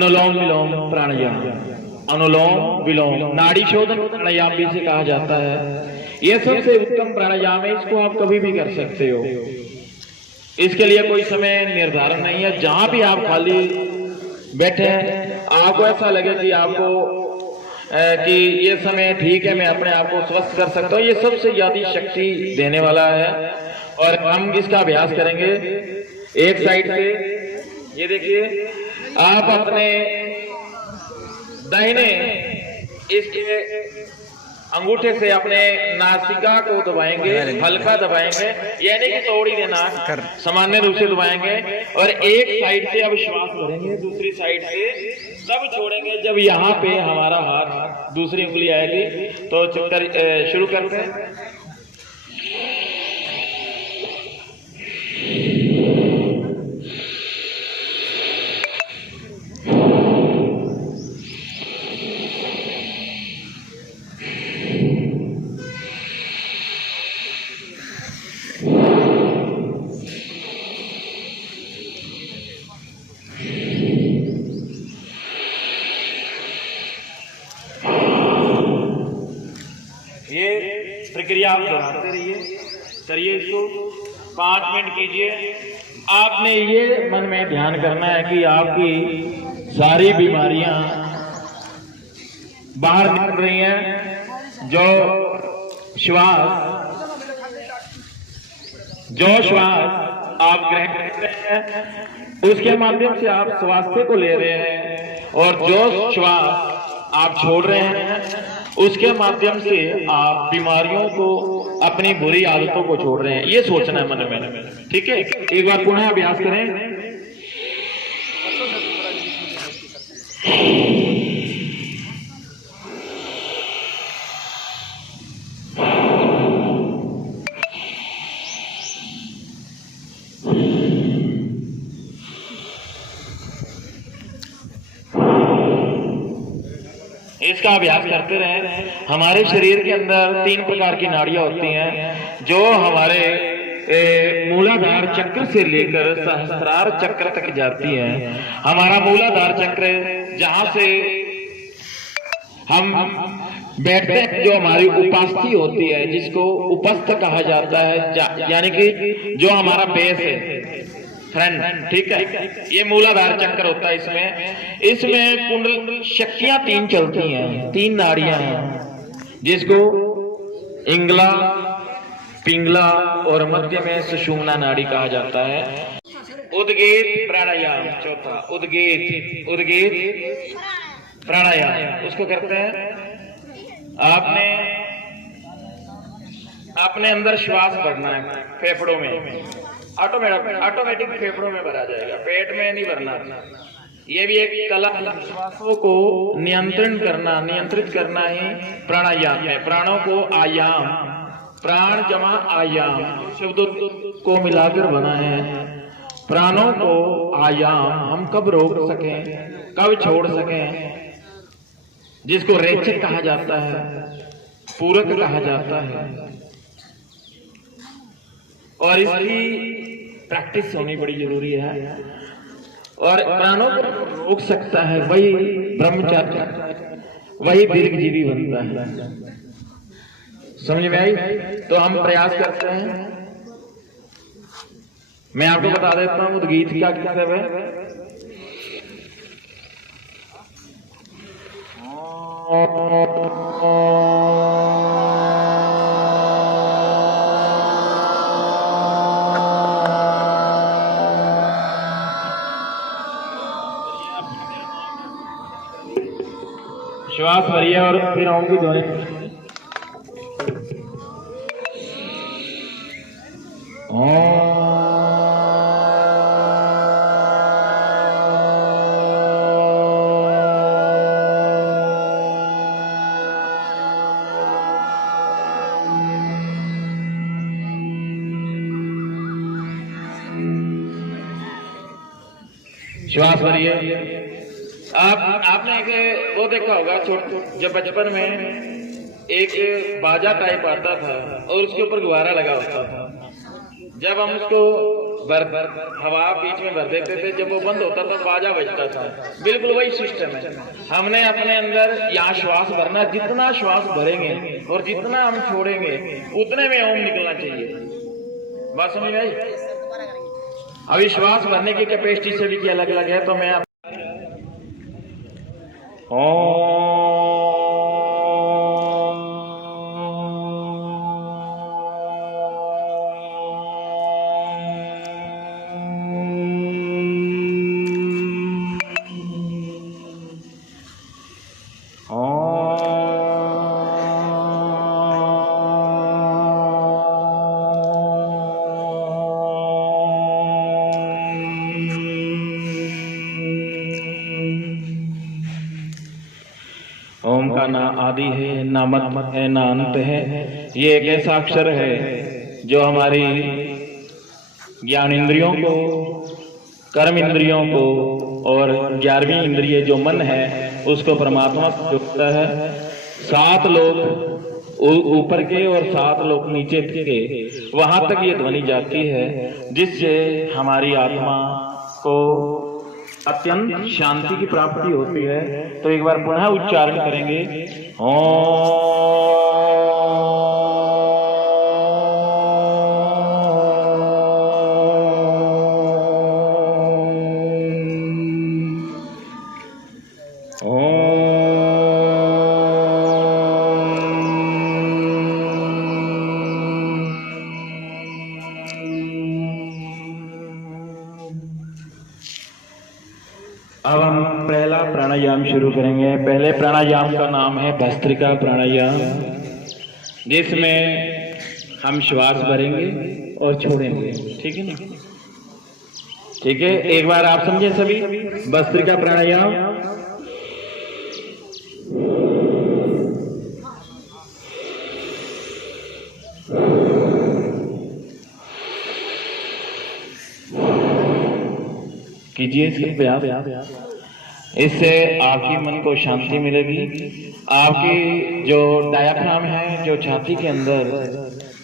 अनुलोम विलोम प्राणायाम, अनुलोम विलोम नाड़ी शोधन प्राणायाम भी इसे कहा जाता है। यह सबसे उत्तम प्राणायाम है, इसको आप कभी भी कर सकते हो। इसके लिए कोई समय निर्धारण नहीं है। जहां भी आप खाली बैठे हैं, आपको ऐसा लगे कि आपको कि ये समय ठीक है, मैं अपने आप को स्वस्थ कर सकता हूँ, ये सबसे ज्यादा शक्ति देने वाला है। और हम इसका अभ्यास करेंगे एक साइड से। ये देखिए, आप अपने दाहिने इसके अंगूठे से अपने नासिका को दबाएंगे, हल्का दबाएंगे, यानी कि तोड़ ही देना, सामान्य रूप से दबाएंगे। और एक साइड से अब श्वास भरेंगे, दूसरी साइड से तब छोड़ेंगे जब यहाँ पे हमारा हाथ दूसरी उंगली आएगी। तो शुरू करते हैं। ये प्रक्रिया आप दोहराते रहिए। करिए इसको 5 मिनट कीजिए। आपने ये मन में ध्यान करना है कि आपकी सारी बीमारियां बाहर निकल रही हैं। जो श्वास आप ग्रहण कर रहे हैं, उसके माध्यम से आप स्वास्थ्य को ले रहे हैं, और जो श्वास आप छोड़ रहे हैं, उसके माध्यम से आप बीमारियों को, अपनी बुरी आदतों को छोड़ रहे हैं। ये सोचना है मन में, ठीक है। एक बार पुनः अभ्यास करें। इसका अभ्यास करते रहें। हमारे शरीर के अंदर 3 प्रकार की नाड़ियां होती हैं, जो हमारे मूलाधार चक्र से लेकर सहस्त्रार चक्र तक जाती हैं। हमारा मूलाधार चक्र, जहां से हम बैठते हैं, जो हमारी उपास्थि होती है, जिसको उपस्थ कहा जाता है, यानी कि जो हमारा बेस है, फ्रेंड, ठीक है। ये मूलाधार चक्र होता है। इसमें कुंडल शक्तियां 3 चलती हैं, 3 नाड़ियां हैं, जिसको इंगला, पिंगला और मध्य में सुषुम्ना नाड़ी कहा जाता है। उद्गीत प्राणायाम, चौथा उद्गीत प्राणायाम, उसको करते हैं। आपने अपने अंदर श्वास भरना है, फेफड़ों में ऑटोमेटिक फेफड़ों में भरा जाएगा, पेट में नहीं भरना। ये भी एक कला, श्वासों को नियंत्रित करना ही प्राणायाम है। प्राणों को आयाम, प्राण जमा आयाम शब्दों को मिलाकर बना है। प्राणों को आयाम हम कब रोक सकें, कब छोड़ सकें, जिसको रेचक कहा जाता है, पूरक कहा जाता है। और इसकी प्रैक्टिस होनी बड़ी जरूरी है। और प्राणों को रोक सकता है वही ब्रह्मचारी, वही दीर्घजीवी बनता है। समझ में आई? तो हम प्रयास करते हैं। मैं आपको बता देता हूं उद्गीत क्या मतलब है। श्वास भरिए और फिर ओम की ध्वनि। श्वास भरिए। आपने एक वो देखा होगा, जब बचपन में एक बाजा टाइप आता था और उसके ऊपर गुब्बारा लगा होता था। जब हम उसको हवा बीच में भर देते थे, जब वो बंद होता था बाजा बजता था। बिल्कुल वही सिस्टम है। हमने अपने अंदर यहाँ श्वास भरना, जितना श्वास भरेंगे और जितना हम छोड़ेंगे उतने में ओम निकलना चाहिए। बात समझ में आई? अभी श्वास भरने की कैपेसिटी से भी अलग अलग है, तो मैं ओम का ना आदि है, ना मध्य है, ना अंत है। ये एक ऐसा अक्षर है जो हमारी ज्ञान इंद्रियों को, कर्म इंद्रियों को और 11वीं इंद्रिय जो मन है उसको परमात्मा से जोड़ता है। 7 लोग ऊपर के और 7 लोग नीचे के, वहां तक ये ध्वनि जाती है, जिससे हमारी आत्मा को अत्यंत शांति की प्राप्ति होती है। तो एक बार पुनः उच्चारण करेंगे, अब हम पहला प्राणायाम शुरू करेंगे। पहले प्राणायाम का नाम है भस्त्रिका प्राणायाम, जिसमें हम श्वास भरेंगे और छोड़ेंगे। ठीक है ना? ठीक है, एक बार आप समझे सभी भस्त्रिका प्राणायाम। कीजिए इसके प्रयास। इससे आपकी मन को शांति मिलेगी। आपकी जो डायाफ्राम है, जो छाती के अंदर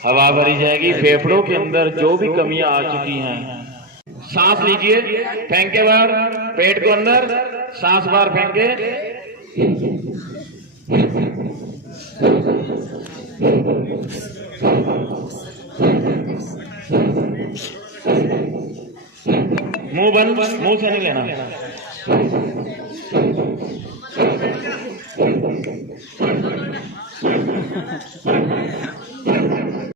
हवा भरी जाएगी, फेफड़ों के अंदर जो भी कमियां आ चुकी हैं। सांस लीजिए, फेंके बाहर, पेट को अंदर, सांस बाहर फेंके। मुंह बंद, मुंह से नहीं लेना।